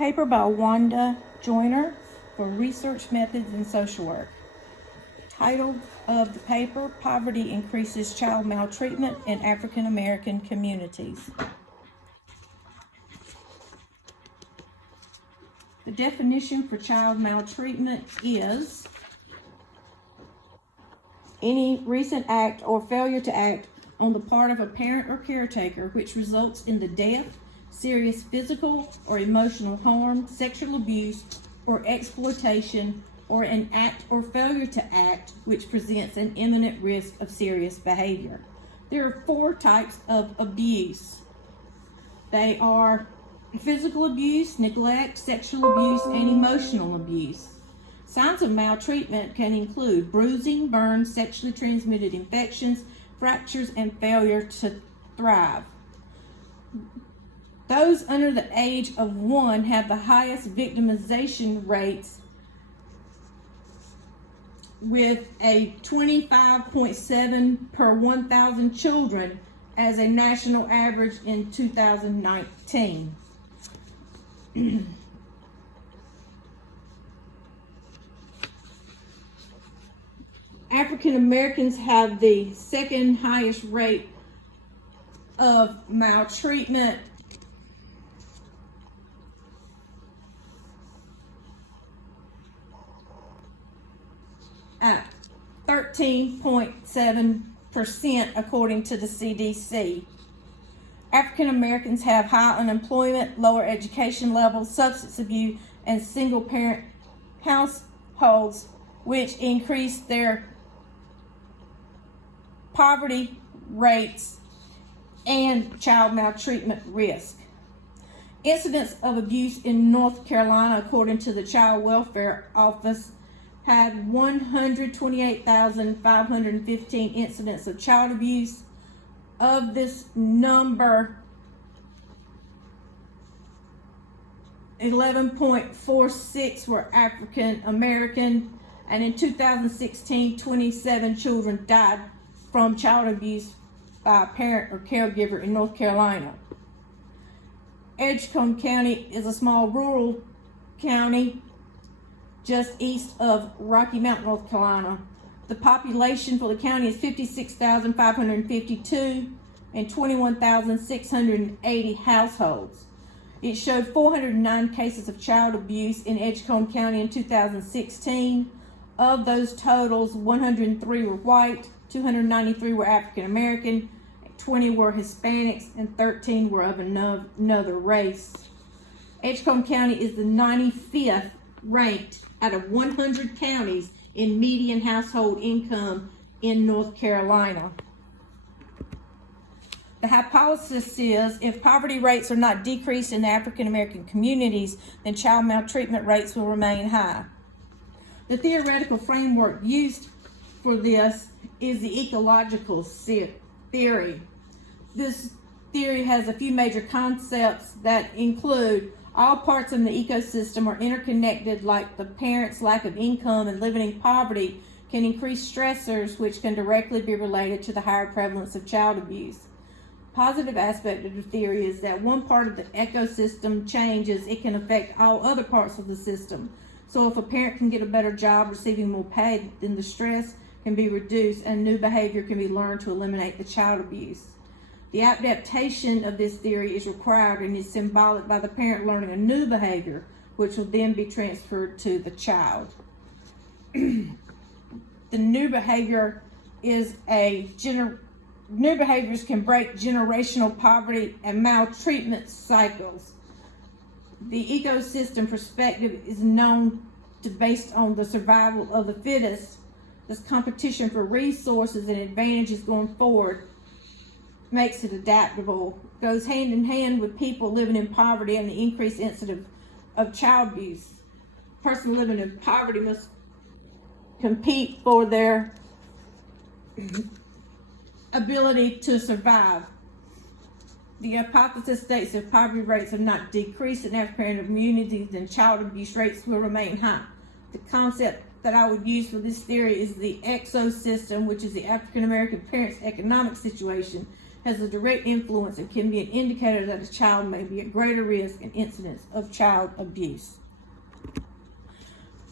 Paper by Wanda Joyner for Research Methods in Social Work. Title of the paper, Poverty Increases Child Maltreatment in African American Communities. The definition for child maltreatment is any recent act or failure to act on the part of a parent or caretaker which results in the death, serious physical or emotional harm, sexual abuse, or exploitation, or an act or failure to act which presents an imminent risk of serious behavior. There are 4 types of abuse. They are physical abuse, neglect, sexual abuse, and emotional abuse. Signs of maltreatment can include bruising, burns, sexually transmitted infections, fractures, and failure to thrive. Those under the age of 1 have the highest victimization rates, with a 25.7 per 1,000 children as a national average in 2019. African Americans have the second highest rate of maltreatment at 13.7% according to the CDC. African Americans have high unemployment, lower education levels, substance abuse, and single parent households, which increase their poverty rates and child maltreatment risk. Incidents of abuse in North Carolina, according to the Child Welfare Office, had 128,515 incidents of child abuse. Of this number, 11.46 were African American, and in 2016, 27 children died from child abuse by a parent or caregiver in North Carolina. Edgecombe County is a small rural county just east of Rocky Mount, North Carolina. The population for the county is 56,552 and 21,680 households. It showed 409 cases of child abuse in Edgecombe County in 2016. Of those totals, 103 were white, 293 were African American, 20 were Hispanics, and 13 were of another race. Edgecombe County is the 95th ranked out of 100 counties in median household income in North Carolina. The hypothesis is if poverty rates are not decreased in the African American communities, then child maltreatment rates will remain high. The theoretical framework used for this is the ecological theory. This theory has a few major concepts that include all parts of the ecosystem are interconnected, like the parent's lack of income and living in poverty can increase stressors which can directly be related to the higher prevalence of child abuse. Positive aspect of the theory is that one part of the ecosystem changes, it can affect all other parts of the system. So if a parent can get a better job receiving more pay, then the stress can be reduced and new behavior can be learned to eliminate the child abuse. The adaptation of this theory is required and is symbolic by the parent learning a new behavior, which will then be transferred to the child. The new behavior is new behaviors can break generational poverty and maltreatment cycles. The ecosystem perspective is known to based on the survival of the fittest. This competition for resources and advantages going forward makes it adaptable, goes hand in hand with people living in poverty and the increased incidence of child abuse. A person living in poverty must compete for their ability to survive. The hypothesis states if poverty rates have not decreased in African communities, then child abuse rates will remain high. The concept that I would use for this theory is the exosystem, which is the African American parents' economic situation, has a direct influence and can be an indicator that a child may be at greater risk and incidence of child abuse.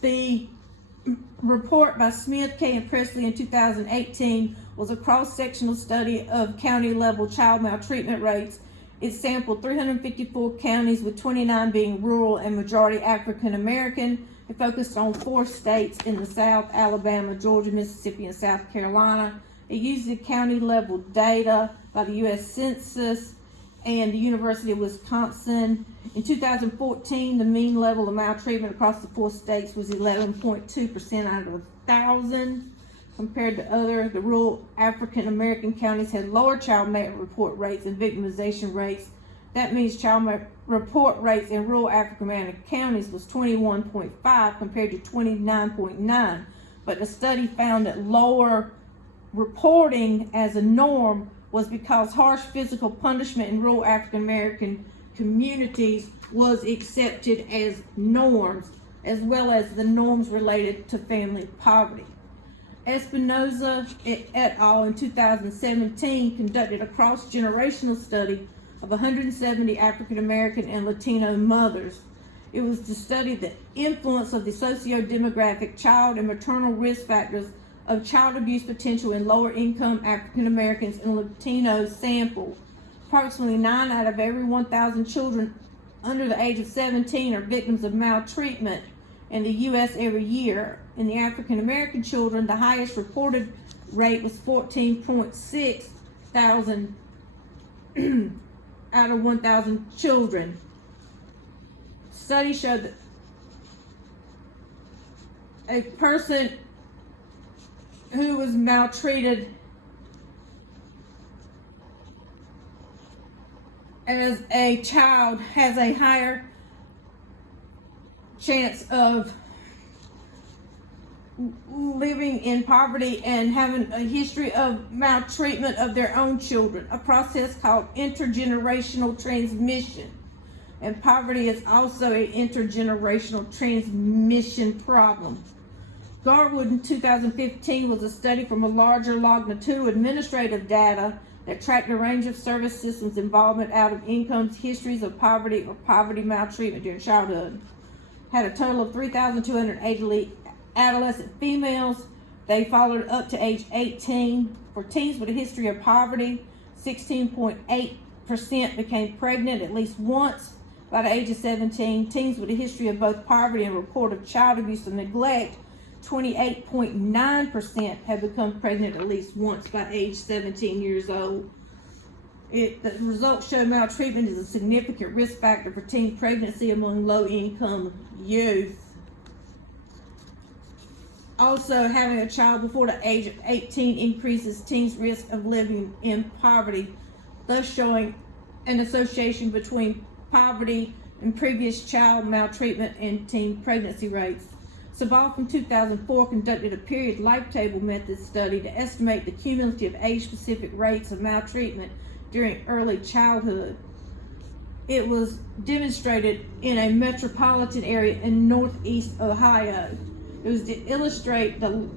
The report by Smith, Kay, and Presley in 2018 was a cross-sectional study of county-level child maltreatment rates. It sampled 354 counties, with 29 being rural and majority African American. It focused on 4 states in the South: Alabama, Georgia, Mississippi, and South Carolina. It used the county-level data by the U.S. Census and the University of Wisconsin. In 2014, the mean level of maltreatment across the 4 states was 11.2% out of 1,000. Compared to the rural African American counties had lower child report rates and victimization rates. That means child report rates in rural African American counties was 21.5 compared to 29.9. But the study found that lower reporting as a norm was because harsh physical punishment in rural African American communities was accepted as norms, as well as the norms related to family poverty. Espinoza et al. In 2017 conducted a cross-generational study of 170 African American and Latino mothers. It was to study the influence of the socio-demographic, child, and maternal risk factors of child abuse potential in lower income African Americans and Latinos sampled. Approximately 9 out of every 1,000 children under the age of 17 are victims of maltreatment in the U.S. every year. In the African American children, the highest reported rate was 14.6 thousand out of 1,000 children. Studies showed that a person who was maltreated as a child has a higher chance of living in poverty and having a history of maltreatment of their own children, a process called intergenerational transmission. And poverty is also an intergenerational transmission problem. Garwood in 2015 was a study from a larger longitudinal administrative data that tracked a range of service systems involvement out of incomes, histories of poverty or poverty maltreatment during childhood. Had a total of 3,280 adolescent females. They followed up to age 18. For teens with a history of poverty, 16.8% became pregnant at least once by the age of 17. Teens with a history of both poverty and report of child abuse and neglect, 28.9% had become pregnant at least once by age 17 years old. The results show maltreatment is a significant risk factor for teen pregnancy among low-income youth. Also, having a child before the age of 18 increases teens' risk of living in poverty, thus showing an association between poverty and previous child maltreatment and teen pregnancy rates. Sabal from 2004 conducted a period life table method study to estimate the cumulative age-specific rates of maltreatment during early childhood. It was demonstrated in a metropolitan area in Northeast Ohio. It was to illustrate the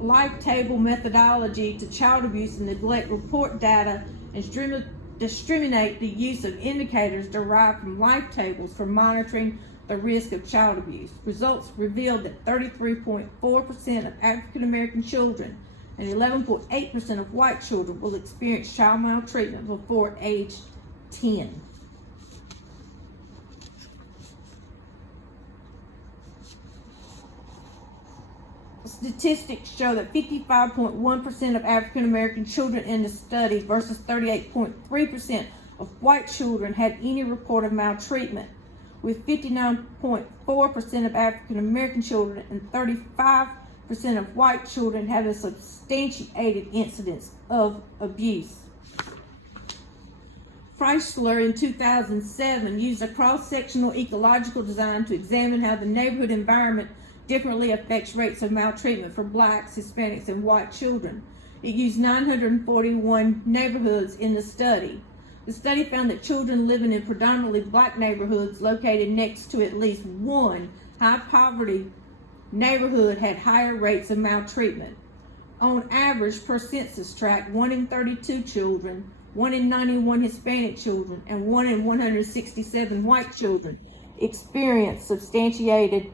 life table methodology to child abuse and neglect report data and discriminate the use of indicators derived from life tables for monitoring the risk of child abuse. Results revealed that 33.4% of African American children and 11.8% of white children will experience child maltreatment before age 10. Statistics show that 55.1% of African American children in the study versus 38.3% of white children had any report of maltreatment, with 59.4% of African American children and 35% of white children having substantiated incidents of abuse. Freisler in 2007 used a cross-sectional ecological design to examine how the neighborhood environment differently affects rates of maltreatment for blacks, Hispanics, and white children. It used 941 neighborhoods in the study. The study found that children living in predominantly black neighborhoods located next to at least one high-poverty neighborhood had higher rates of maltreatment. On average, per census tract, 1 in 32 children 1 in 91 Hispanic children, and 1 in 167 white children experienced substantiated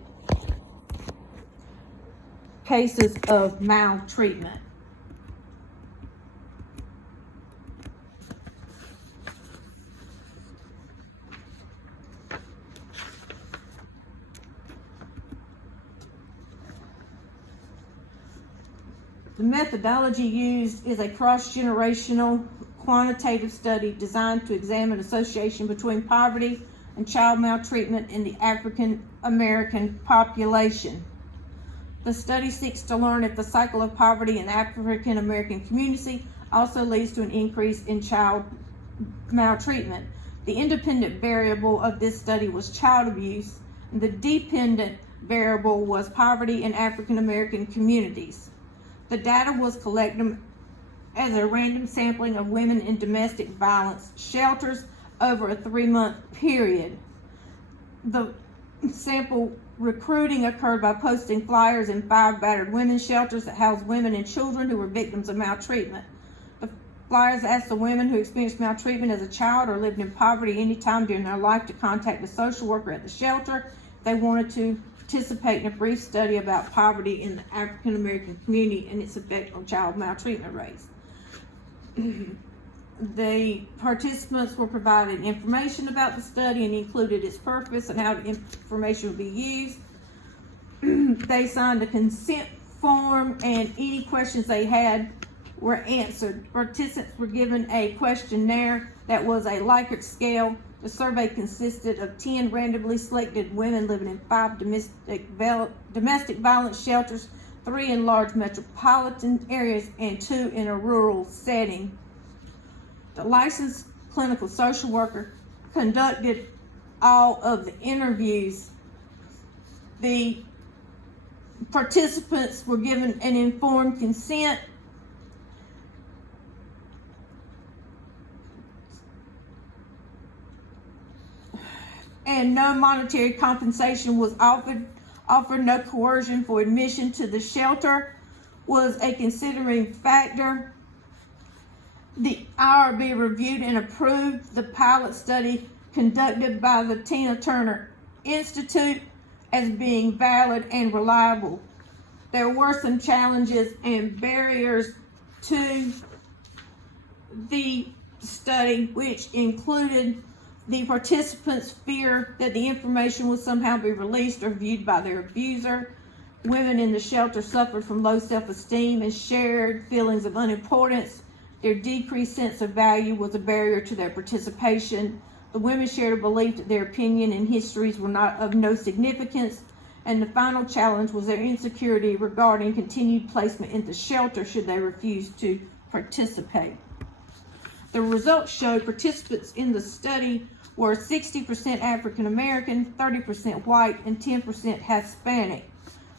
cases of maltreatment. The methodology used is a cross-generational quantitative study designed to examine association between poverty and child maltreatment in the African American population. The study seeks to learn if the cycle of poverty in the African American community also leads to an increase in child maltreatment. The independent variable of this study was child abuse, and the dependent variable was poverty in African American communities. The data was collected as a random sampling of women in domestic violence shelters over a 3-month period. The sample recruiting occurred by posting flyers in 5 battered women's shelters that housed women and children who were victims of maltreatment. The flyers asked the women who experienced maltreatment as a child or lived in poverty any time during their life to contact a social worker at the shelter if they wanted to participate in a brief study about poverty in the African American community and its effect on child maltreatment rates. The participants were provided information about the study and included its purpose and how the information would be used. They signed a consent form and any questions they had were answered. Participants were given a questionnaire that was a Likert scale. The survey consisted of 10 randomly selected women living in 5 domestic violence shelters, 3 in large metropolitan areas, and 2 in a rural setting. The licensed clinical social worker conducted all of the interviews. The participants were given an informed consent. And no monetary compensation was offered. No coercion for admission to the shelter was a considering factor. The IRB reviewed and approved the pilot study conducted by the Tina Turner Institute as being valid and reliable. There were some challenges and barriers to the study, which included the participants' fear that the information would somehow be released or viewed by their abuser. Women in the shelter suffered from low self-esteem and shared feelings of unimportance. Their decreased sense of value was a barrier to their participation. The women shared a belief that their opinion and histories were not of no significance. And the final challenge was their insecurity regarding continued placement in the shelter should they refuse to participate. The results showed participants in the study were 60% African American, 30% white, and 10% Hispanic.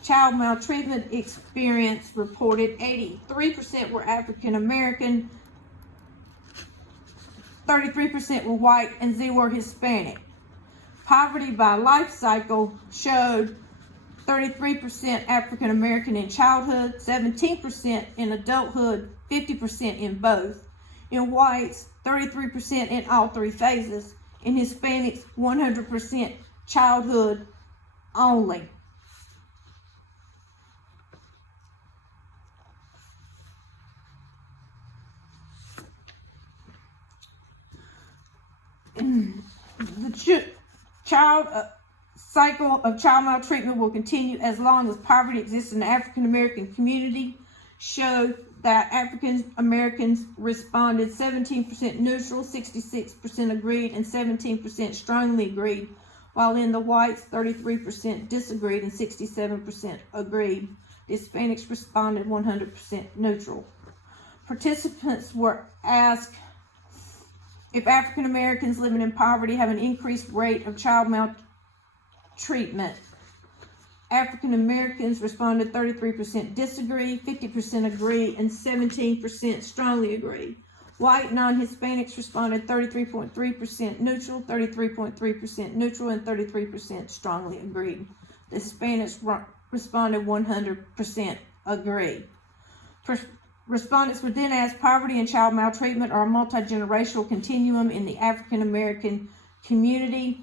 Child maltreatment experience reported 83% were African American, 33% were white, and 0 were Hispanic. Poverty by life cycle showed 33% African American in childhood, 17% in adulthood, 50% in both. In whites, 33% in all 3 phases. In Hispanics, 100% childhood only. The cycle of child maltreatment will continue as long as poverty exists in the African American community. Showed that African Americans responded 17% neutral, 66% agreed, and 17% strongly agreed, while in the whites, 33% disagreed and 67% agreed. The Hispanics responded 100% neutral. Participants were asked if African Americans living in poverty have an increased rate of child maltreatment. African Americans responded 33% disagree, 50% agree, and 17% strongly agree. White non-Hispanics responded 33.3% neutral, 33.3% neutral, and 33% strongly agreed. The Hispanics responded 100% agree. Respondents were then asked, poverty and child maltreatment are a multi-generational continuum in the African American community.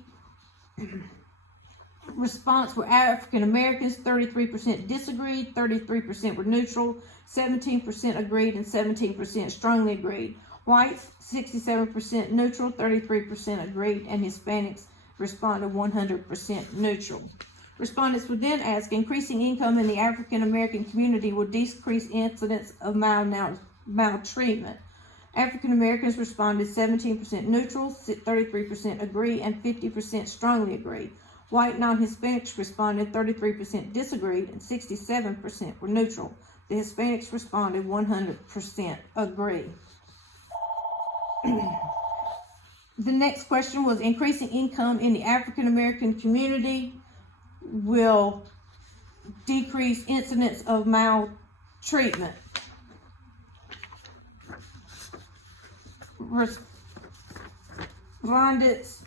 Response were African Americans, 33% disagreed, 33% were neutral, 17% agreed, and 17% strongly agreed. Whites, 67% neutral, 33% agreed, and Hispanics responded 100% neutral. Respondents were then asked, increasing income in the African American community will decrease incidence of maltreatment. African Americans responded 17% neutral, 33% agree, and 50% strongly agree. White non-Hispanics responded 33% disagreed, and 67% were neutral. The Hispanics responded 100% agree. The next question was, increasing income in the African American community will decrease incidence of maltreatment. Respondents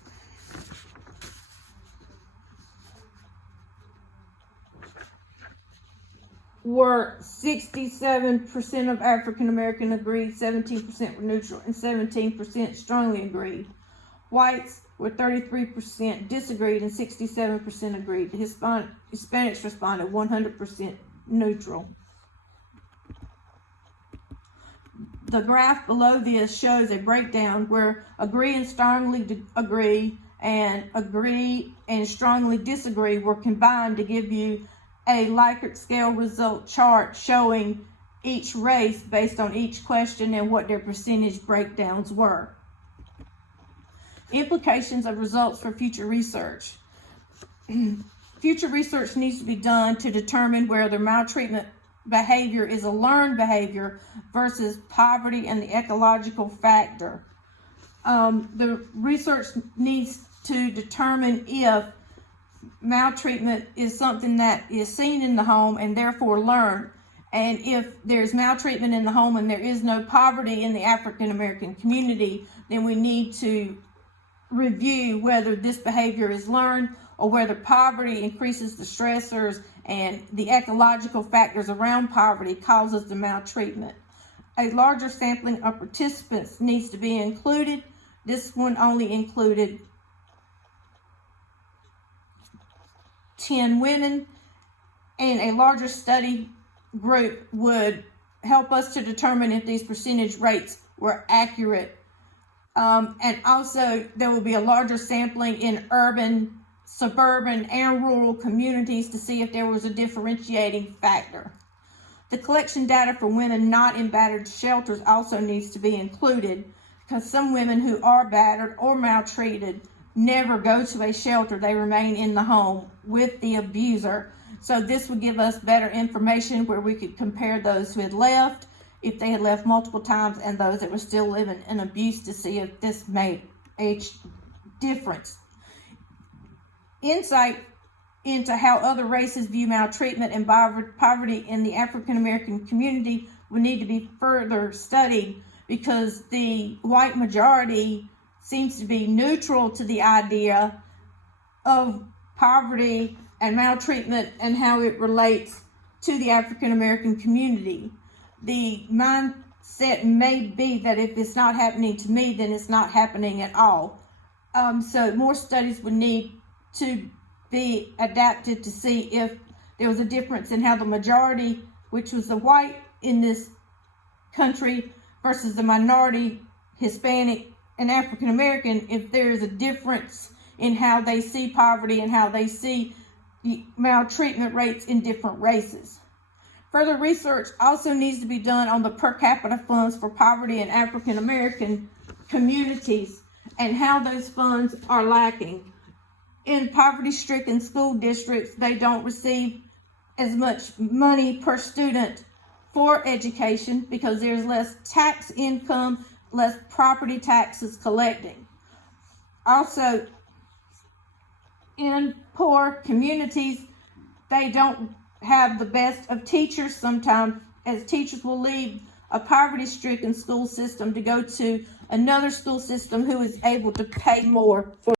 were 67% of African American agreed, 17% were neutral, and 17% strongly agreed. Whites were 33% disagreed, and 67% agreed. The Hispanics responded 100% neutral. The graph below this shows a breakdown where agree and strongly agree and strongly disagree were combined to give you a Likert scale result chart showing each race based on each question and what their percentage breakdowns were. Implications of results for future research. Future research needs to be done to determine whether maltreatment behavior is a learned behavior versus poverty and the ecological factor. The research needs to determine if maltreatment is something that is seen in the home and therefore learned, and if there's maltreatment in the home and there is no poverty in the African American community, then we need to review whether this behavior is learned or whether poverty increases the stressors and the ecological factors around poverty causes the maltreatment. A larger sampling of participants needs to be included. This one only included 10 women, and a larger study group would help us to determine if these percentage rates were accurate. And also there will be a larger sampling in urban, suburban, and rural communities to see if there was a differentiating factor. The collection data for women not in battered shelters also needs to be included, because some women who are battered or maltreated never go to a shelter. They remain in the home with the abuser. So this would give us better information where we could compare those who had left, if they had left multiple times, and those that were still living in abuse to see if this made a difference. Insight into how other races view maltreatment and poverty in the African American community would need to be further studied, because the white majority seems to be neutral to the idea of poverty and maltreatment and how it relates to the African American community. The mindset may be that if it's not happening to me, then it's not happening at all. So more studies would need to be adapted to see if there was a difference in how the majority, which was the white in this country, versus the minority, Hispanic and African American, if there is a difference in how they see poverty and how they see the maltreatment rates in different races. Further research also needs to be done on the per capita funds for poverty in African American communities and how those funds are lacking. In poverty-stricken school districts, they don't receive as much money per student for education because there's less tax income, less property taxes collecting. Also, in poor communities, they don't have the best of teachers sometimes, as teachers will leave a poverty-stricken school system to go to another school system who is able to pay more for